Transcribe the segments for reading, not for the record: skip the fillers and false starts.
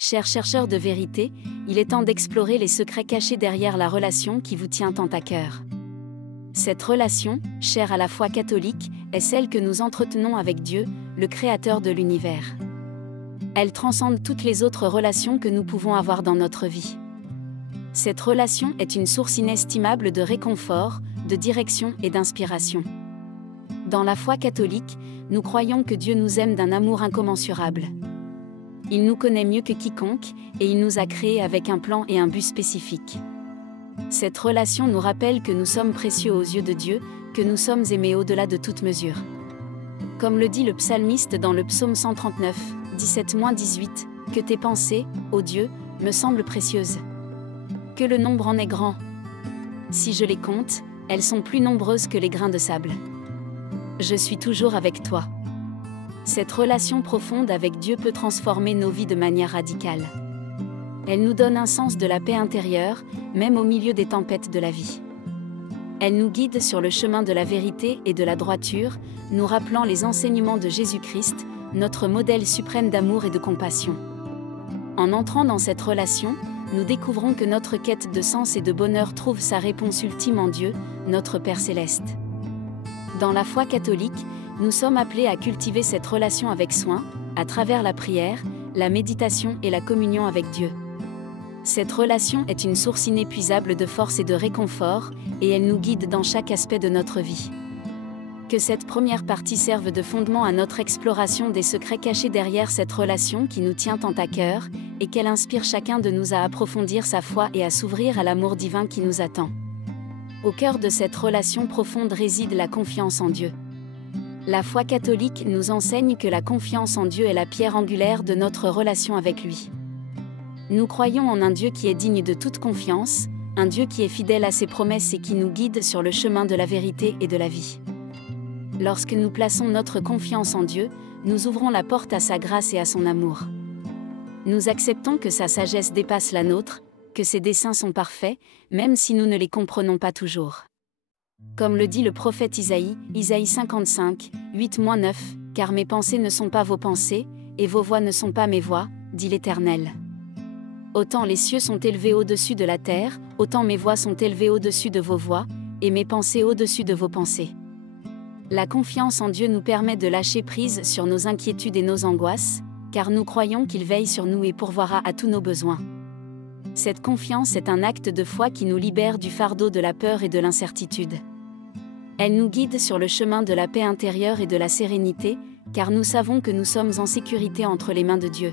Chers chercheurs de vérité, il est temps d'explorer les secrets cachés derrière la relation qui vous tient tant à cœur. Cette relation, chère à la foi catholique, est celle que nous entretenons avec Dieu, le Créateur de l'univers. Elle transcende toutes les autres relations que nous pouvons avoir dans notre vie. Cette relation est une source inestimable de réconfort, de direction et d'inspiration. Dans la foi catholique, nous croyons que Dieu nous aime d'un amour incommensurable. Il nous connaît mieux que quiconque, et il nous a créés avec un plan et un but spécifique. Cette relation nous rappelle que nous sommes précieux aux yeux de Dieu, que nous sommes aimés au-delà de toute mesure. Comme le dit le psalmiste dans le psaume 139, 17-18, « Que tes pensées, ô Dieu, me semblent précieuses. Que le nombre en est grand. Si je les compte, elles sont plus nombreuses que les grains de sable. Je suis toujours avec toi. » Cette relation profonde avec Dieu peut transformer nos vies de manière radicale. Elle nous donne un sens de la paix intérieure, même au milieu des tempêtes de la vie. Elle nous guide sur le chemin de la vérité et de la droiture, nous rappelant les enseignements de Jésus-Christ, notre modèle suprême d'amour et de compassion. En entrant dans cette relation, nous découvrons que notre quête de sens et de bonheur trouve sa réponse ultime en Dieu, notre Père céleste. Dans la foi catholique, nous sommes appelés à cultiver cette relation avec soin, à travers la prière, la méditation et la communion avec Dieu. Cette relation est une source inépuisable de force et de réconfort, et elle nous guide dans chaque aspect de notre vie. Que cette première partie serve de fondement à notre exploration des secrets cachés derrière cette relation qui nous tient tant à cœur, et qu'elle inspire chacun de nous à approfondir sa foi et à s'ouvrir à l'amour divin qui nous attend. Au cœur de cette relation profonde réside la confiance en Dieu. La foi catholique nous enseigne que la confiance en Dieu est la pierre angulaire de notre relation avec lui. Nous croyons en un Dieu qui est digne de toute confiance, un Dieu qui est fidèle à ses promesses et qui nous guide sur le chemin de la vérité et de la vie. Lorsque nous plaçons notre confiance en Dieu, nous ouvrons la porte à sa grâce et à son amour. Nous acceptons que sa sagesse dépasse la nôtre, que ses desseins sont parfaits, même si nous ne les comprenons pas toujours. Comme le dit le prophète Isaïe, Isaïe 55, 8-9, « Car mes pensées ne sont pas vos pensées, et vos voix ne sont pas mes voix, dit l'Éternel. Autant les cieux sont élevés au-dessus de la terre, autant mes voix sont élevées au-dessus de vos voix, et mes pensées au-dessus de vos pensées. » La confiance en Dieu nous permet de lâcher prise sur nos inquiétudes et nos angoisses, car nous croyons qu'il veille sur nous et pourvoira à tous nos besoins. Cette confiance est un acte de foi qui nous libère du fardeau de la peur et de l'incertitude. Elle nous guide sur le chemin de la paix intérieure et de la sérénité, car nous savons que nous sommes en sécurité entre les mains de Dieu.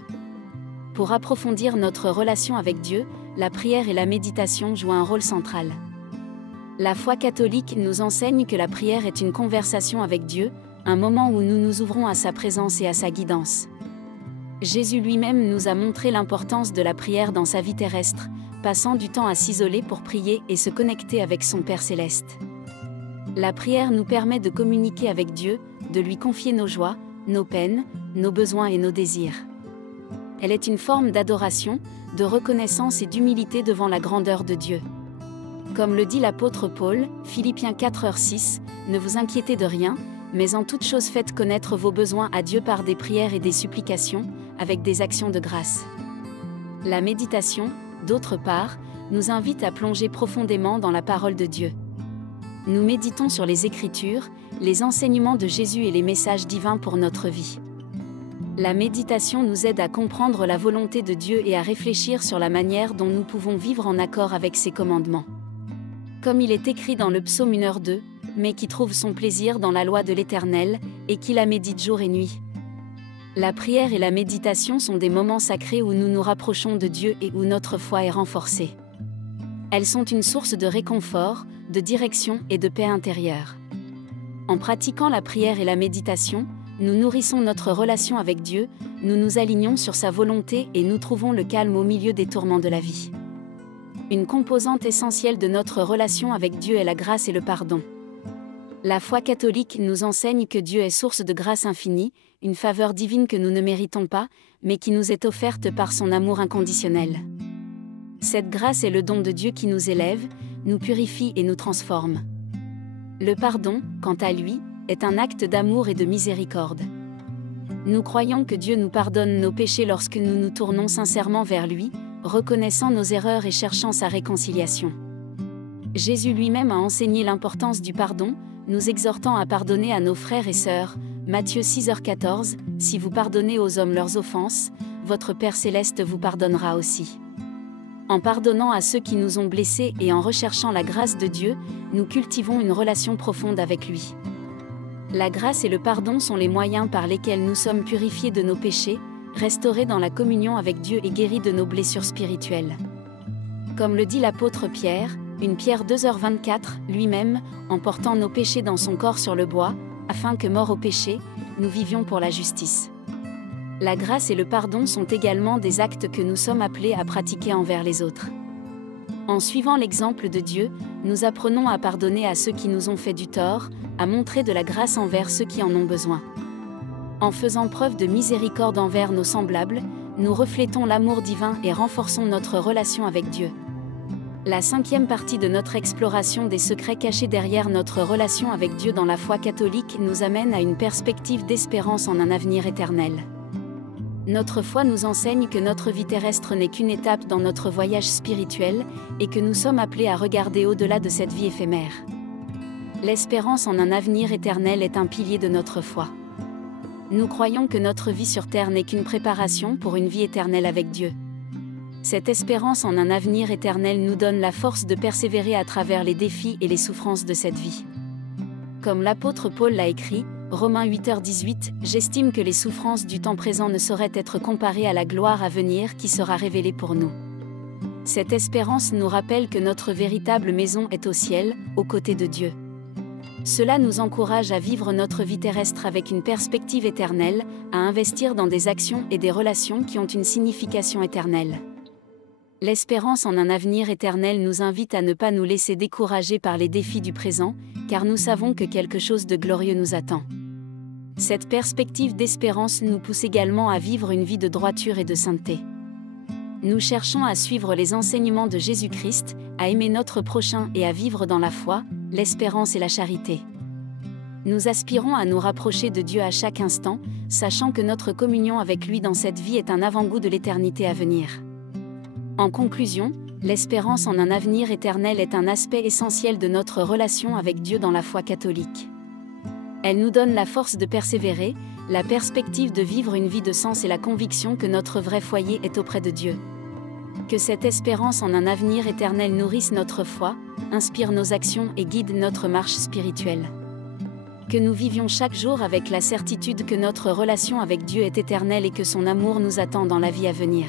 Pour approfondir notre relation avec Dieu, la prière et la méditation jouent un rôle central. La foi catholique nous enseigne que la prière est une conversation avec Dieu, un moment où nous nous ouvrons à sa présence et à sa guidance. Jésus lui-même nous a montré l'importance de la prière dans sa vie terrestre, passant du temps à s'isoler pour prier et se connecter avec son Père céleste. La prière nous permet de communiquer avec Dieu, de lui confier nos joies, nos peines, nos besoins et nos désirs. Elle est une forme d'adoration, de reconnaissance et d'humilité devant la grandeur de Dieu. Comme le dit l'apôtre Paul, Philippiens 4:6, « Ne vous inquiétez de rien, mais en toute chose faites connaître vos besoins à Dieu par des prières et des supplications, avec des actions de grâce. » La méditation, d'autre part, nous invite à plonger profondément dans la parole de Dieu. Nous méditons sur les Écritures, les enseignements de Jésus et les messages divins pour notre vie. La méditation nous aide à comprendre la volonté de Dieu et à réfléchir sur la manière dont nous pouvons vivre en accord avec ses commandements. Comme il est écrit dans le psaume 1h2, « Mais qui trouve son plaisir dans la loi de l'Éternel, et qui la médite jour et nuit. » La prière et la méditation sont des moments sacrés où nous nous rapprochons de Dieu et où notre foi est renforcée. Elles sont une source de réconfort, de direction et de paix intérieure. En pratiquant la prière et la méditation, nous nourrissons notre relation avec Dieu, nous nous alignons sur sa volonté et nous trouvons le calme au milieu des tourments de la vie. Une composante essentielle de notre relation avec Dieu est la grâce et le pardon. La foi catholique nous enseigne que Dieu est source de grâce infinie, une faveur divine que nous ne méritons pas, mais qui nous est offerte par son amour inconditionnel. Cette grâce est le don de Dieu qui nous élève, nous purifie et nous transforme. Le pardon, quant à lui, est un acte d'amour et de miséricorde. Nous croyons que Dieu nous pardonne nos péchés lorsque nous nous tournons sincèrement vers lui, reconnaissant nos erreurs et cherchant sa réconciliation. Jésus lui-même a enseigné l'importance du pardon, nous exhortant à pardonner à nos frères et sœurs. Matthieu 6h14, si vous pardonnez aux hommes leurs offenses, votre Père céleste vous pardonnera aussi. En pardonnant à ceux qui nous ont blessés et en recherchant la grâce de Dieu, nous cultivons une relation profonde avec lui. La grâce et le pardon sont les moyens par lesquels nous sommes purifiés de nos péchés, restaurés dans la communion avec Dieu et guéris de nos blessures spirituelles. Comme le dit l'apôtre Pierre, 1 Pierre 2h24, lui-même, en portant nos péchés dans son corps sur le bois, afin que, morts au péché, nous vivions pour la justice. La grâce et le pardon sont également des actes que nous sommes appelés à pratiquer envers les autres. En suivant l'exemple de Dieu, nous apprenons à pardonner à ceux qui nous ont fait du tort, à montrer de la grâce envers ceux qui en ont besoin. En faisant preuve de miséricorde envers nos semblables, nous reflétons l'amour divin et renforçons notre relation avec Dieu. La 5e partie de notre exploration des secrets cachés derrière notre relation avec Dieu dans la foi catholique nous amène à une perspective d'espérance en un avenir éternel. Notre foi nous enseigne que notre vie terrestre n'est qu'une étape dans notre voyage spirituel, et que nous sommes appelés à regarder au-delà de cette vie éphémère. L'espérance en un avenir éternel est un pilier de notre foi. Nous croyons que notre vie sur terre n'est qu'une préparation pour une vie éternelle avec Dieu. Cette espérance en un avenir éternel nous donne la force de persévérer à travers les défis et les souffrances de cette vie. Comme l'apôtre Paul l'a écrit, Romains 8h18, j'estime que les souffrances du temps présent ne sauraient être comparées à la gloire à venir qui sera révélée pour nous. Cette espérance nous rappelle que notre véritable maison est au ciel, aux côtés de Dieu. Cela nous encourage à vivre notre vie terrestre avec une perspective éternelle, à investir dans des actions et des relations qui ont une signification éternelle. L'espérance en un avenir éternel nous invite à ne pas nous laisser décourager par les défis du présent, car nous savons que quelque chose de glorieux nous attend. Cette perspective d'espérance nous pousse également à vivre une vie de droiture et de sainteté. Nous cherchons à suivre les enseignements de Jésus-Christ, à aimer notre prochain et à vivre dans la foi, l'espérance et la charité. Nous aspirons à nous rapprocher de Dieu à chaque instant, sachant que notre communion avec lui dans cette vie est un avant-goût de l'éternité à venir. En conclusion, l'espérance en un avenir éternel est un aspect essentiel de notre relation avec Dieu dans la foi catholique. Elle nous donne la force de persévérer, la perspective de vivre une vie de sens et la conviction que notre vrai foyer est auprès de Dieu. Que cette espérance en un avenir éternel nourrisse notre foi, inspire nos actions et guide notre marche spirituelle. Que nous vivions chaque jour avec la certitude que notre relation avec Dieu est éternelle et que son amour nous attend dans la vie à venir.